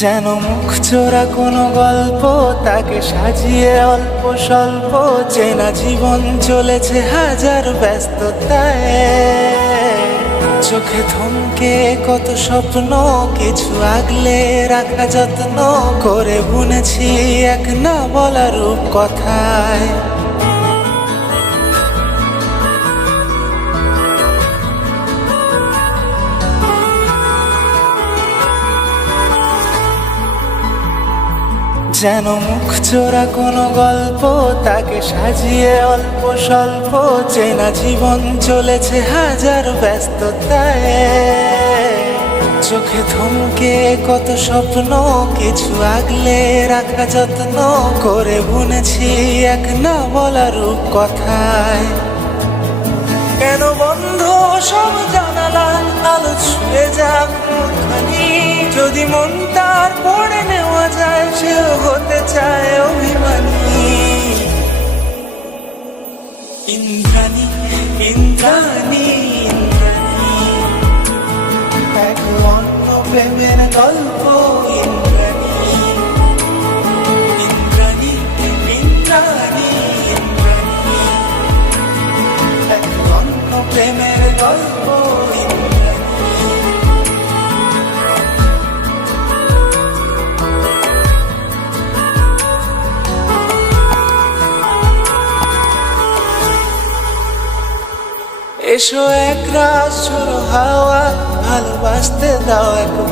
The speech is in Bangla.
যেন মুখ চোরা কোনো গল্প, তাকে সাজিয়ে অল্প স্বল্প চেনা জীবন চলেছে হাজার ব্যস্ততায়। চোখে থমকে কত স্বপ্ন, কিছু আগলে রাখা যত্ন করে বুনেছি এক না বলা রূপ কথায় যেন মুখ চোরা কোনো গল্প, তাকে সাজিয়ে অল্প স্বল্প চেনা জীবন চলেছে হাজার ব্যস্ততায়। চোখে থমকে কত স্বপ্ন, কিছু আগলে রাখা যত্ন করে বুনেছি এক না বলা রূপ কথায়। কেন বন্ধ, সব জানালা, আলো ছুঁয়ে যাক যদি মন তার পড়ে ইন্দ্রাণী ইন্দ্রাণী ইন্দ্রাণী। এক অন্য প্রেমের গল্প প্রেমের গল্প এসো এক রাস হাওয়া ভালোবাসতে দাও একবার।